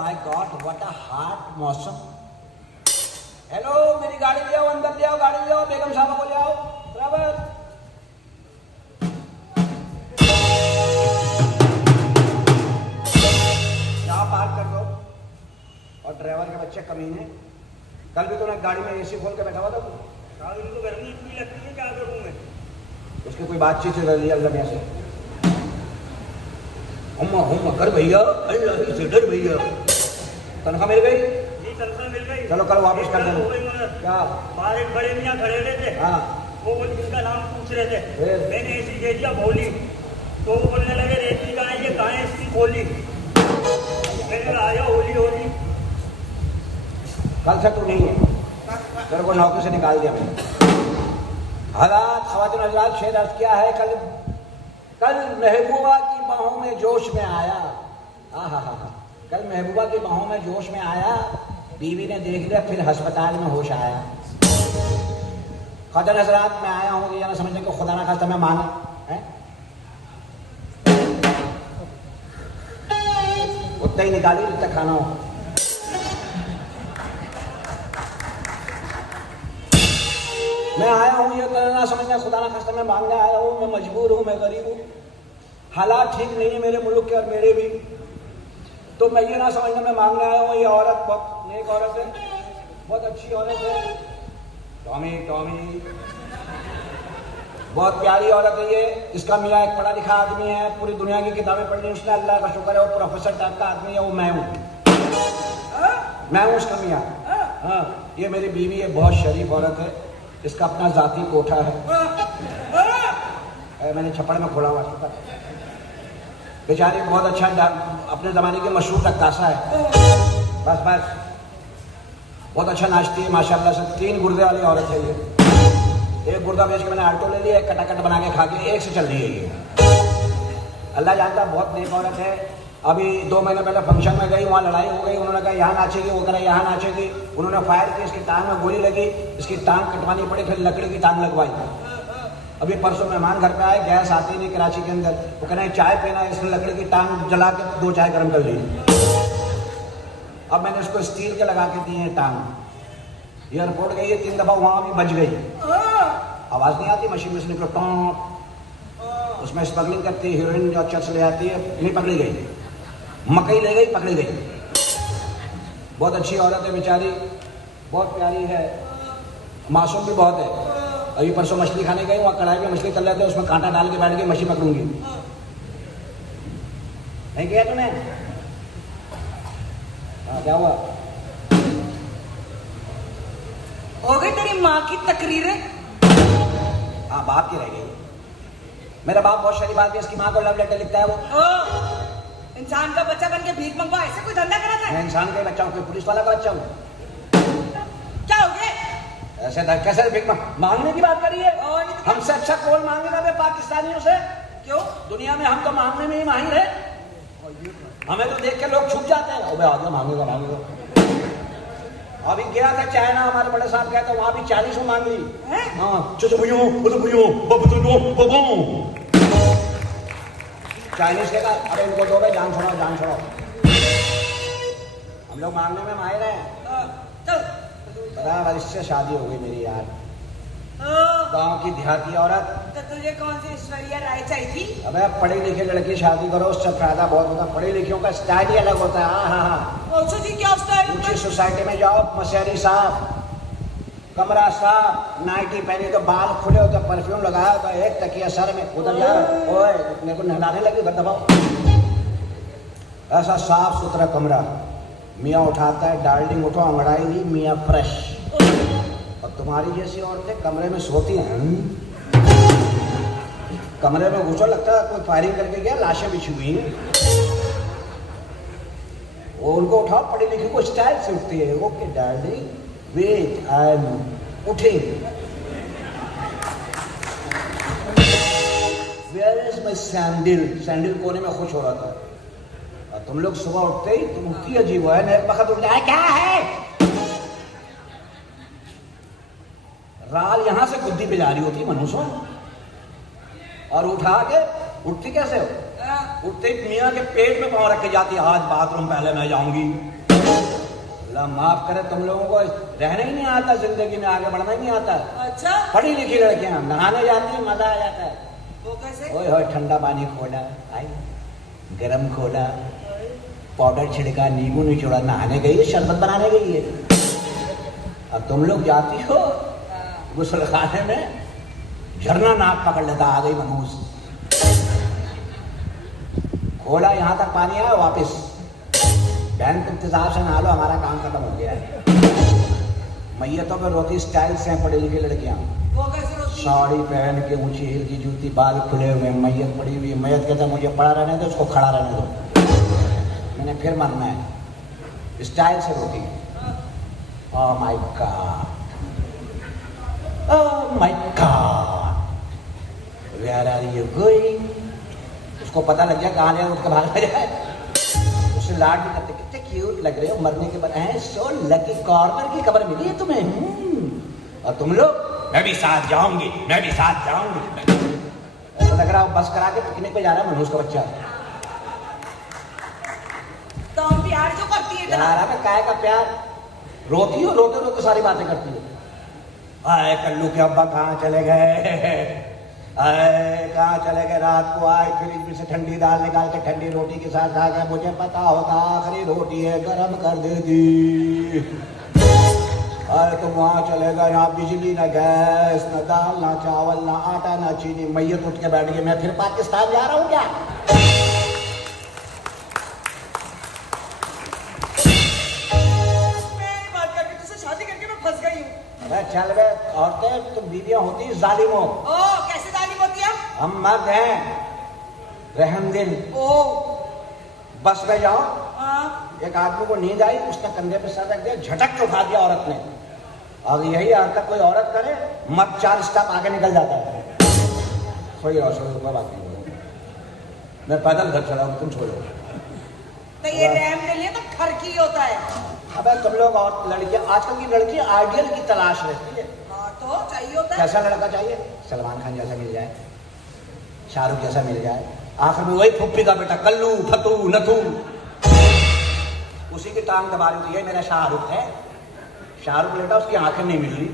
My God what a hot मौसम। Hello, मेरी गाड़ी ले आओ, अंदर ले आओ, गाड़ी ले आओ, बेगम साहब को ले आओ। ड्राइवर, यहाँ पार्क कर दो। और ड्राइवर के बच्चे कमीने, कल भी तूने गाड़ी में एसी खोल के बैठा हुआ था। तो गर्मी इतनी लगती है, क्या करूँ मैं? उसकी कोई बातचीत चल रही है अल्लाह से। हुम्मा हुम्मा कर भैया, अल्लाह से डर भैया। तनख्वाह मिल गई? जी तनख्वाह मिल गई। चलो कल वापस कर देना। क्या? बाहर एक बड़े मियाँ खड़े रहे थे। हाँ, वो जिनका नाम पूछ रहे थे, फिर? मैंने ऐसी दे दिया भोली, तो वो बोलने लगे रेती कहाँ है, ये कहाँ है इसकी बोली। मैंने कहा आया होली होली। कल से तू नहीं है, तेरे को नौकरी से निकाल दिया मैंने। हालात ख़वातीन हज़रात, शेर अर्ज़ किया है, कल महबूबा की बाहों में जोश में आया। हा, कल महबूबा की बाहों में जोश में आया, बीवी ने देख लिया, फिर अस्पताल में होश आया। ख़वातीन हज़रात, मैं आया हूँ ये ना समझने को खुदा ना खास्ता मैं मांगा है, उतना ही निकाली जितना खाना हो। मैं आया हूँ ये करना समझना खुदा ना खास्ता मैं मांगने आया हूँ। मैं मजबूर हूँ, मैं गरीब हूँ, हालात ठीक नहीं है मेरे मुल्क के और मेरे भी। तो मैं ये ना समझना मैं मांगने आया हूँ। ये औरत बहुत नेक औरत है, बहुत अच्छी औरत है, टॉमी टॉमी बहुत प्यारी औरत है ये। इसका मियाँ एक पढ़ा लिखा आदमी है, पूरी दुनिया की किताबें पढ़नी उसने, अल्लाह का शुक्र है। वो प्रोफेसर टाइप का आदमी है, वो मैं हूँ, मैं हूँ उसका मियाँ। हाँ, ये मेरी बीवी है, बहुत शरीफ औरत है, इसका अपना जाती कोठा है। मैंने छप्पड़ में खोला हुआ था। बेचारी बहुत अच्छा अपने ज़माने की मशहूर रक्कासा है, बस बहुत अच्छा नाचती है माशाल्लाह से। 3 गुर्दे वाली औरत है ये। एक गुर्दा बेच के मैंने आल्टो ले लिया, एक कटाकट बना के खा के एक से चल रही है ये। अल्लाह जानता बहुत नेक औरत है। अभी 2 महीने पहले फंक्शन में गई, वहाँ लड़ाई हो गई। उन्होंने कहा यहाँ नाचेगी, वो कह रहा यहाँ नाचेगी। उन्होंने फायर की, इसकी टांग में गोली लगी, इसकी टांग कटवानी पड़ी, फिर लकड़ी की टांग लगवाई। अभी परसों मेहमान घर पे आए, गैस आती नहीं कराची के अंदर, वो कह रहे हैं चाय पीना, इसने लकड़ी की टांग जला के 2 चाय गर्म कर ली। अब मैंने उसको स्टील के लगा के दिए हैं टांग। एयरपोर्ट गई है 3 दफा, वहां भी बच गई, आवाज नहीं आती, मशीन में से निकलो टॉप। उसमें स्मगलिंग करती है, हीरोइन जो चर्च ले आती है, नहीं पकड़ी गई। मकई ले गई, पकड़ी गई। बहुत अच्छी औरत है बेचारी, बहुत प्यारी है, मासूम भी बहुत है। अभी परसों मछली खाने गई, वहाँ कढ़ाई में मछली तल रहे थे, उसमें कांटा डाल के बैठ गई, मछली पकड़ूंगी। नहीं किया तूने? हाँ, क्या हुआ? हो गई तेरी माँ की तकरीरें? हाँ, बाप की रह गई। मेरा बाप बहुत शरीफ आदमी, इसकी माँ को लव लेटर लिखता है वो। इंसान का बच्चा बन के भीख मंगवा, ऐसे कोई धंधा कराता है? मैं इंसान का बच्चा हूँ, कोई पुलिस वाला का बच्चा हूँ? क्या हो गया? ऐसे कैसे भीख मांगने की बात करी है? हमसे अच्छा कौन मांगेगा बे पाकिस्तानियों से? क्यों? दुनिया में हम तो मांगने में ही माहिर है। हमें तो देख के लोग छुप जाते हैं, अबे आगे मांगेगा मांगेगा। अभी गया था चाइना, हमारे बड़े साहब गया था, वहां भी 40 में मांग ली। हाँ, चाइनीज के का, अरे इनको दो भाई, जान छोड़ाओ जान छोड़ाओ। हम लोग मांगने में माहिर हैं। पता है, इससे शादी हो गई मेरी यार, गांव की देहाती औरत। तो तुझे कौन सी ऐश्वर्या राय चाहिए? अबे पढ़ी लिखी लड़की शादी करो, उससे फायदा बहुत होता है। पढ़ी लिखियों का स्टाइल ही अलग होता है। हाँ, अच्छा जी, क्या स्टाइल? ऊंची सोसाइटी में जाओ, मशहरी साहब, कमरा साहब, नाइटी पहनी तो बाल खुले होते, परफ्यूम लगाया तो एक तकिया सर में, उधर जा ओए मेरे को नहलाने लगी, उधर दबाओ। ऐसा साफ सुथरा कमरा, मियाँ उठाता है, डार्लिंग उठो, अंगड़ाई ली, मियाँ फ्रेश। और तुम्हारी जैसी औरतें कमरे में सोती हैं, कमरे में घुसो, लगता है कोई फायरिंग करके गया, लाशें बिछी हुई हैं। वो उनको उठाओ, पढ़ी लिखी को स्टाइल से उठती है। Okay darling, wait, I am उठिंग। Where is my sandal? Sandal कोने में खुश हो रहा था। और तुम लोग सुबह उठते ही तुम उठती अजीब है, नेक वक्त उठ जाए, क्या है? राल यहां से गुद्दी पे जा रही होती मनुष्य, और उठा के उठती कैसे हो? उठते ही मियाँ के पेट में पाँव रख के जाती, आज बाथरूम पहले मैं जाऊंगी। अल्लाह माफ करे, तुम लोगों को रहना ही नहीं आता, जिंदगी में आगे बढ़ना ही नहीं आता। अच्छा, पढ़ी लिखी लड़कियां नहाने जाती हैं, मजा आ जाता है। वो कैसे? ओए होए, ठंडा पानी खोला, आई गरम खोला, पाउडर छिड़का, नींबू निचोड़ा, नहाने गई है, शरबत बनाने गई है। अब तुम लोग जाती हो गुस्ल खाने में, झरना नाक पकड़ लेता, आ गई मनूस। खोला, यहाँ तक पानी आया, वापस बहन के इंतजार से नहा लो, हमारा काम खत्म हो गया है। मैयतों पे रोती स्टाइल से पढ़ी लिखी लड़कियां, वो कैसे रोती? साड़ी पहन के, ऊंची हील की जूती, बाल खुले हुए, मैयत पड़ी हुई। मैयत कहता मुझे पड़ा रहने दो, उसको खड़ा रहने दो, मैंने फिर मरना है। स्टाइल से रोती। Oh my God, oh my God, where are you going? उसको पता लग गया कहाँ उठ के भाग जाए। उससे लाड भी करते, कितने क्यूट लग रहे हो, मरने के बाद हैं सो लकी, कॉर्नर की खबर मिली है तुम्हें। और तुम लोग, मैं भी साथ जाऊंगी, मैं भी साथ जाऊंगी। ऐसा लग रहा है बस करा के पिकनिक पे जा रहा है मनोज का बच्चा। तो हम प्यार जो करती है इतना। प्यार है, काय का प्यार? रोती हो, रोते रोते सारी बातें करती हो। आए कल्लू के अब्बा कहाँ चले गए, आए कहाँ चले गए, रात को आए फ्रिज में से ठंडी दाल निकाल के ठंडी रोटी के साथ खा गए, मुझे पता होता आखिरी रोटी है, गरम कर देती। अरे तुम वहां चले गए, ना बिजली, ना गैस, ना दाल, ना चावल, ना आटा, ना चीनी। मैयत उठ के बैठ गई, मैं फिर पाकिस्तान जा रहा हूँ क्या? चल बे, औरतें तुम बीवियां होती जालिम हो। ओ, कैसे जालिम होती है? हम मर्द हैं रहमदिल। ओ, बस में जाओ, हाँ। एक आदमी को नींद आई, उसने कंधे पे सर रख दिया, झटक के उठा दिया औरत ने। और यही हरकत कोई औरत करे, मर्द 4 स्टेप आगे निकल जाता है। सोई रहो, कोई बात नहीं, मैं पैदल घर चला हूँ, तुम छोड़ो। तो ये रहमदिल है तो खरकी होता है। अबे तुम लोग और लड़कियां, आजकल की लड़की आइडियल की तलाश रहती है। हाँ, तो चाहिए होता है। कैसा लड़का चाहिए? सलमान खान जैसा मिल जाए, शाहरुख जैसा मिल जाए, आखिर में वही फुप्पी का बेटा कल्लू फतू नथू, उसी की टांग दबा रही थी। ये मेरा शाहरुख है, शाहरुख बेटा, उसकी आंखें नहीं मिल रही।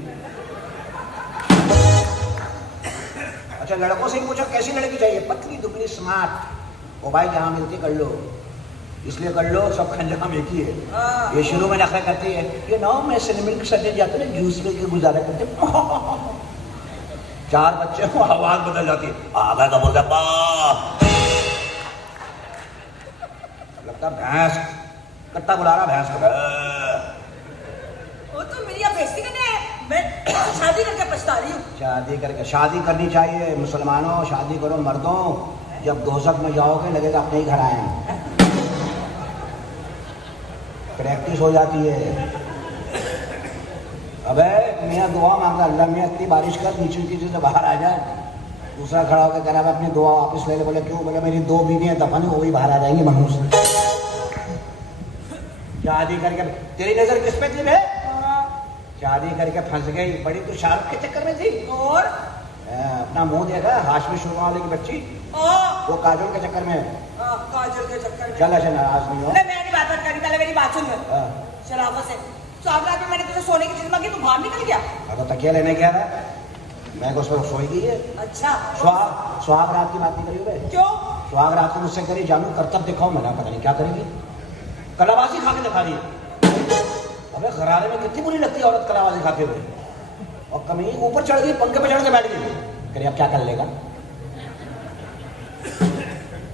अच्छा, लड़कों से ही पूछो कैसी लड़की चाहिए? पतली दुबली स्मार्ट। ओ भाई जहाँ मिलती कर लो, इसलिए कर लो, सब खंजाम एक ही है। ये शुरू में नखरा करती है, ये ना मैं सिनेमिक सटे जाते ना, जूस में के गुजारा करते। 4 बच्चे को आवाज बदल जाती है, आधा का बोलता लगता भैंस, कट्टा बुला रहा भैंस को। वो तो मेरी बेइज्जती करने है, मैं शादी करके पछता रही हूँ। शादी करके, शादी करनी चाहिए मुसलमानों, शादी करो मर्दों। जब दोजख में जाओगे लगेगा अपने ही घर आए हैं, प्रैक्टिस हो जाती है। अबे मैं दुआ मांगा, अल्लाह में इतनी बारिश कर, नीचे नीचे से बाहर आ जाए। दूसरा खड़ा होकर कह रहा है अपनी दुआ वापस ले ले। बोले क्यों? बोले मेरी 2 बीवियां दफन है, वो भी बाहर आ जाएंगी मनहूस। शादी करके तेरी नजर किस पे थी बे? शादी करके फंस गई, बड़ी तो शाहरुख के चक्कर में थी। और अपना मुंह देखा, हाशमी शुरू वाले की बच्ची, वो काजल के चक्कर में। काजल के चक्कर में। चल ऐसे नाराज नहीं हो। मैं नहीं बात करी, पहले मेरी बात सुन। शराफत से रात में मैंने तुझे सोने की चीज मांगी, तू बाहर निकल गया। अब तो तकिया लेने गया था, मैं को उसमें सोई गई है। अच्छा, सुहाग रात की बात नहीं करी हुए? क्यों? सुहाग रात को मुझसे करी, जानू करतब दिखाओ। मैंने पता नहीं क्या करेगी, कलाबाजी खा के दिखा दी। अबे घराने में कितनी बुरी लगती है औरत कलाबाजी खाते हुए। और कमी ऊपर चढ़ गई, पंखे पे चढ़ के बैठ गई। करिए अब क्या कर लेगा?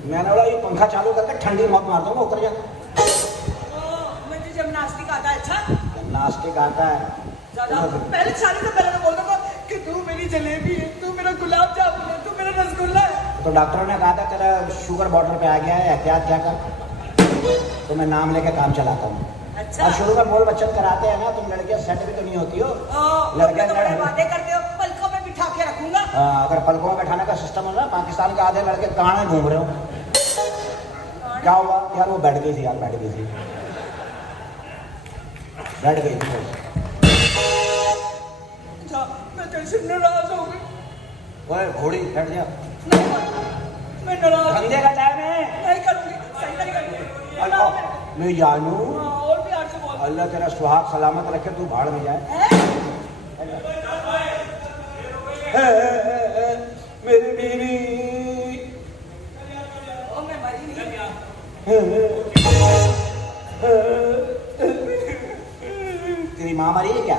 मैंने बोला ये पंखा चालू करके ठंडी मौत मार दूंगा, उतर जा। मुझे जिम्नास्टिक आता है। अच्छा, जिम्नास्टिक आता है। पहले शादी से पहले मैं बोलता था कि तू मेरी जलेबी है, तू मेरा गुलाब जामुन है, तू मेरा रसगुल्ला है। तो डॉक्टरों ने कहा था तेरा शुगर बॉर्डर पे आ गया है, एहतियात क्या कर। तो मैं नाम लेके काम चलाता हूँ। अच्छा, और शुरू में बोल बच्चन कराते हैं ना, तुम लड़कियां सेट भी तो नहीं होती हो। लड़कियां तो बड़े वादे करते हो, पलकों में बिठा के रखूंगा। अगर पलकों में बैठाने का सिस्टम हो ना, पाकिस्तान के आधे लड़के कहाँ घूम रहे हो। क्या हुआ यार? वो बैठ गई थी यार, बैठ गई थी, बैठ गई थी। अच्छा, मैं तेरे से नाराज हो गई। ओए घोड़ी बैठ जा। मैं नाराज धंधे का टाइम है। नहीं करूंगी, सही नहीं करूंगी। अल्लाह, मैं जानू। हाँ, और भी आठ से बोल। अल्लाह तेरा सुहाग सलामत रखे, तू भाड़ में जाए। मेरी बीवी और मैं मरी नहीं। तेरी माँ मरी है क्या?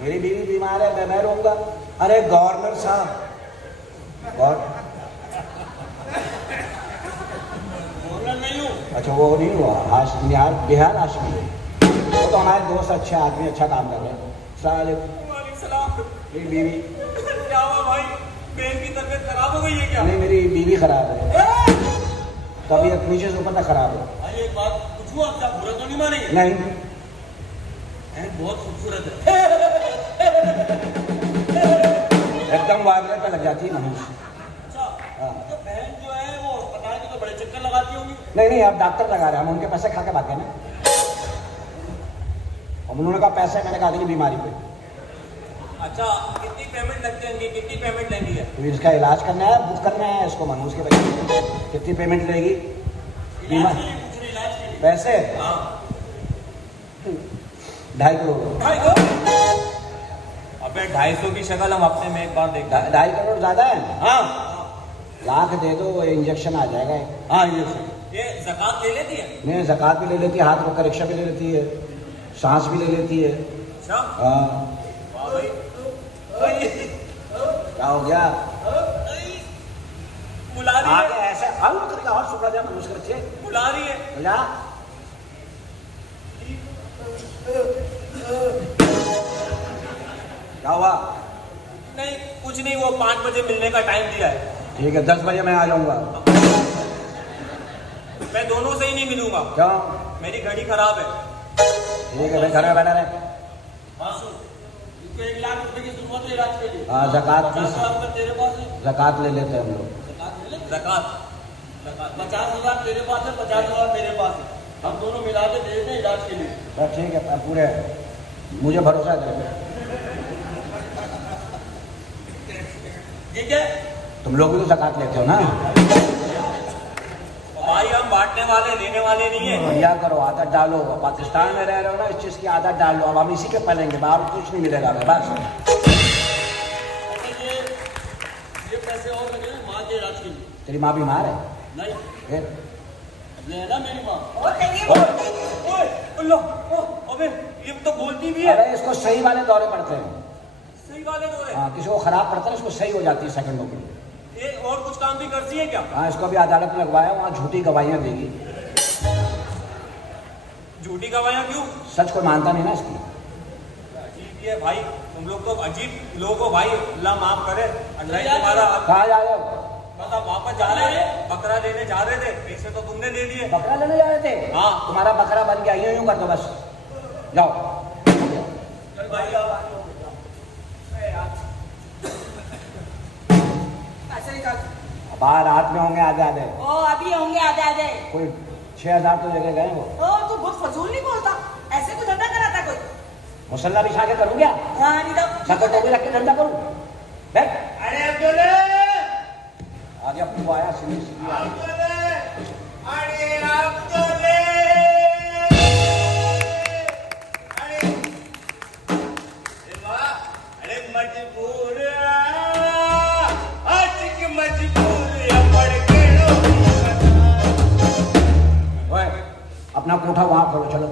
मेरी बीवी बीमार है, मैं रहूंगा। अरे गवर्नर साहब, गवर्नर नहीं हूँ। अच्छा वो नहीं हुआ, बिहार हाशमी। वो तो हमारे दोस्त अच्छे आदमी, अच्छा काम कर रहे हैं। साले वालेकुम सलाम। मेरी बीवी क्या हुआ भाई? बहन की तबीयत खराब हो गई है क्या? नहीं, मेरी बीवी खराब है। तबीयत नीचे से ऊपर तक खराब है। भाई एक बात पूछूं आपसे, आप बुरा तो नहीं मानेंगे? नहीं, बहन बहुत खूबसूरत है। एकदम वागले पे लग जाती है मनुष्य। अच्छा, हाँ। तो बहन जो है वो अस्पताल में तो बड़े चक्कर लगाती होंगी। नहीं, अब डॉक्टर लगा रहे हैं, हम उनके पैसे खा के भागे ना। अब उन्होंने कहा पैसे, मैंने कहा अगली बीमारी पे। अच्छा, कितनी पेमेंट लगती होंगी? कितनी पेमेंट लेंगी है? तो इसका इलाज करना है, बुक करना है इसको मनोज के बच्चे। कितनी पेमेंट लेगी? बीमा इलाज के लिए पूछ रही, इलाज के लिए। पैसे हाँ। 2.5 करोड़। 2.5 अबे 250 की शक्ल हम हफ्ते में एक बार देखते हैं। 2.5 करोड़ ज्यादा है। हाँ लाख दे दो, इंजेक्शन आ जाएगा। हाँ, ये ज़कात ले लेती है? नहीं, ज़कात भी ले लेती है, हाथ रोक कर रिक्शा भी ले लेती है, सांस भी ले लेती है। अच्छा, हाँ। वाह भाई। क्या हो गया? बुला रही आगे है, ऐसे आउट करके और सुखा जा मनुष्य कर बच्चे। बुला रही है। बोला क्या हुआ? नहीं कुछ नहीं, वो 5 बजे मिलने का टाइम दिया है। ठीक है, 10 बजे मैं आ जाऊंगा। मैं दोनों से ही नहीं मिलूंगा, क्यों? मेरी घड़ी खराब है। ठीक है भाई, घर में बैठा रहे। हाँ सुन, इसको 1 लाख रुपए की जरूरत है इलाज के लिए। हाँ, ज़कात 50,000 रुपए तेरे पास है। ज़कात ले लेते हैं हम लोग। ज़कात 50,000 तेरे पास है, 50,000 मेरे पास है। हम दोनों मिला के दे दें इलाज के लिए। बस ठीक है, अब पूरे मुझे भरोसा है तेरे पे। ठीक है तुम लोग भी तो ज़कात लेते हो ना? भाई, हम बांटने वाले लेने वाले नहीं है। क्या करो, आदत डालो। पाकिस्तान में रह रहे हो ना, इस चीज़ की आदत डाल लो। अब हम इसी के पलेंगे, बाहर कुछ नहीं मिलेगा हमें। बस ये पैसे और लगे हैं माँ के इलाज के लिए। तेरी माँ बीमार है? नहीं, फिर ले ना मेरी माँ। और नहीं ओए, अल्लाह, अबे ये तो बोलती भी है। अरे इसको सही वाले दौरे पड़ते हैं। सही वाले दौरे। हाँ, किसी को खराब पड़ता है, इसको सही हो जाती है सेकंडों में। ये और कुछ काम भी करती है क्या? हाँ, इसको भी अदालत में लगवाया, वहाँ झूठी गवाहियाँ देगी। झूठी गवाहियां क्यों? सच को मानता नहीं ना इसकी। अजीब ही है भाई, तुम लोग तो अजीब लोग हो भाई। अल्लाह माफ करे। अल्लाह ही तुम्हारा। कहाँ जा रहे हो? बस आप वापस जा रहे थे, बकरा लेने जा रहे थे, पैसे तो तुमने ले लिए। बकरा लेने जा रहे थे? हाँ। तुम्हारा बकरा बन गया, यूं यूं कर दो बस। जाओ। चल भाई आओ। पैसे निकाल। बाहर हाथ में होंगे आधे आधे। ओ अभी होंगे आधे आधे। कोई 6,000 तो लेके गए वो। ओ तू बहुत फजूल नहीं बोलता, ऐसे कुछ धंधा कराता कोई? मुसल्ला बिछा के करूँ क्या? हाँ नहीं तो सकर टोपी रख के धंधा करूँ? बैठ। अरे अब्दुल्ला, आगे अब तू आया, सीधी सीधी आ। अरे अब्दुल्ला, अरे मजबूर आशिक मजबूर ओए, अपना कोठा वहां खोलो, चलो।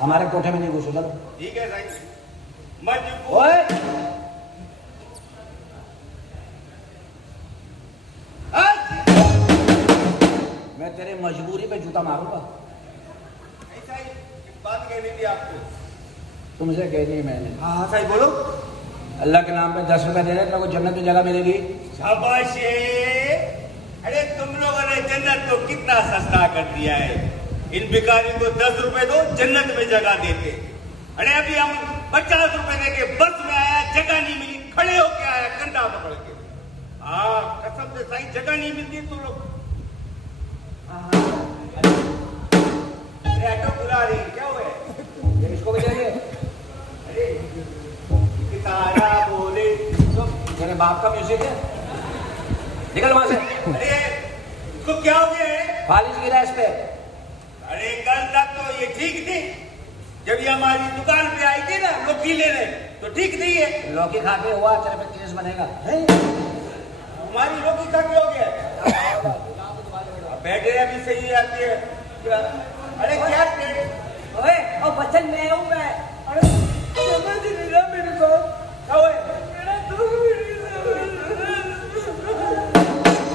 हमारे कोठे में नहीं घुसो, चलो। ठीक है भाई, मजबूर। ओए, मैं तेरे मजबूरी पे जूता मारूंगा। ऐसा ही बात कहनी थी आपको। तुमसे कहनी है मैंने। हाँ सही बोलो। अल्लाह के नाम पे 10 रुपए दे रहे, तेरे को जन्नत में जगह मिलेगी। शाबाश। अरे तुम लोगों ने जन्नत को कितना सस्ता कर दिया है। इन भिखारी को 10 रुपए दो, जन्नत में जगह देते। अरे अभी हम 50 रुपए देके बस में आया, जगह नहीं मिली, खड़े होके आया कंधा पकड़ के। हाँ कसम से सही, जगह नहीं मिलती तुम लोग। अरे ऑटो बुला रही, क्या हुआ? ये इसको भी देंगे। अरे तारा बोले तेरे बाप का म्यूजिक है? निकल वहां से। अरे इसको क्या हो गया है? फालिज गिरा इस पे। अरे कल तक तो ये ठीक थी, जब ये हमारी दुकान पे आई थी ना लौकी लेने, तो ठीक नहीं है। लौकी खा के हुआ तेरे पे केस बनेगा। हमारी लौकी खा के हो गया। बैठे अभी सही आती है। अरे क्या ओए और बच्चन मैं हूँ मैं। अरे समझ नहीं रहा मेरे को। क्या हुआ? मेरा दूध।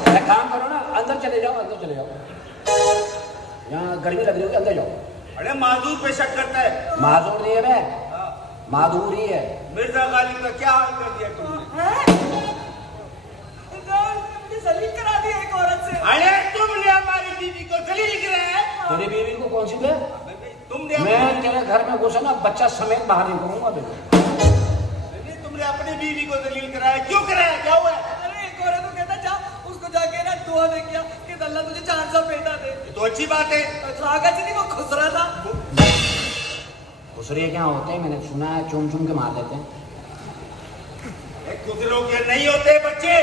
एक काम करो ना, अंदर चले जाओ, अंदर चले जाओ। यहाँ गर्मी लग रही होगी, अंदर जाओ। अरे माजूर पे शक करता है। माजूर नहीं है मैं, माधुर ही है। मिर्जा गालिब का क्या हाल कर दिया तुमने? मुझे जलील करा दिया एक औरत से। अरे तुमने हमारी बीवी को जलील कराया। तेरी बीवी को कौन सी दे? तुमने मैं तेरे घर में घुसा ना बच्चा समेत बाहर निकलूंगा। तुमने अपनी बीवी को जलील कराया, क्यों कराया? क्या हुआ? अरे एक औरत को कहता जा उसको जाके ना दुआ दे किया कि अल्लाह तुझे 400 पैदा दे। तो अच्छी बात है। स्वागत नहीं, वो खुसरा था। खुसरे क्या होते हैं? मैंने सुना है चुम चुम के मार देते हैं। खुसरों के नहीं होते बच्चे।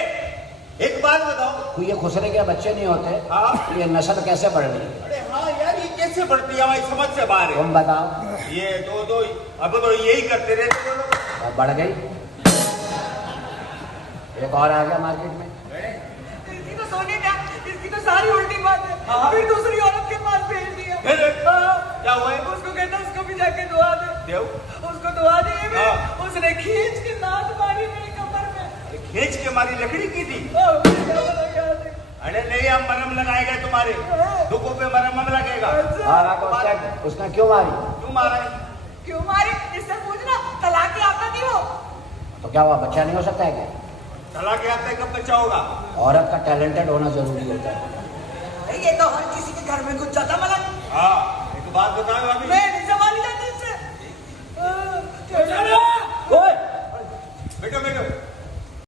एक बात बताओ, कोई ये खुसरे के बच्चे नहीं होते? हाँ। ये नस्ल कैसे बढ़ रही है? अरे हाँ यार, ये कैसे बढ़ती है? हमारी समझ से बाहर है। तुम बताओ। ये दो अब तो यही करते रहते वो लोग। अब बढ़ गई। एक और आ गया मार्केट में। इसकी तो सोने क्या, इसकी तो सारी उल्टी बात है। हाँ। फिर दूसरी औरत के पास भेज दिया। क्या हुआ है? उसको कहता उसको भी जाके दुआ दे। देव उसको दुआ दिए में हाँ। उसने खींच के लात मारी मेरी कमर में। खींच के हमारी लकड़ी की थी। मुझे क्या पता क्या है। अरे नहीं, हम मरहम लगाएगा तुम्हारे दुखों पे, मरहम हम लगेगा। हाँ, तो उसने क्यों मारी? क्यों मारा है? क्यों मारे? इससे पूछना तलाक आपका नहीं हो। तो क्या हुआ, बच्चा नहीं हो सकता है क्या? तलाक के आते कब बच्चा होगा? औरत का टैलेंटेड होना जरूरी होता है। ये तो हर किसी के घर में कुछ ज्यादा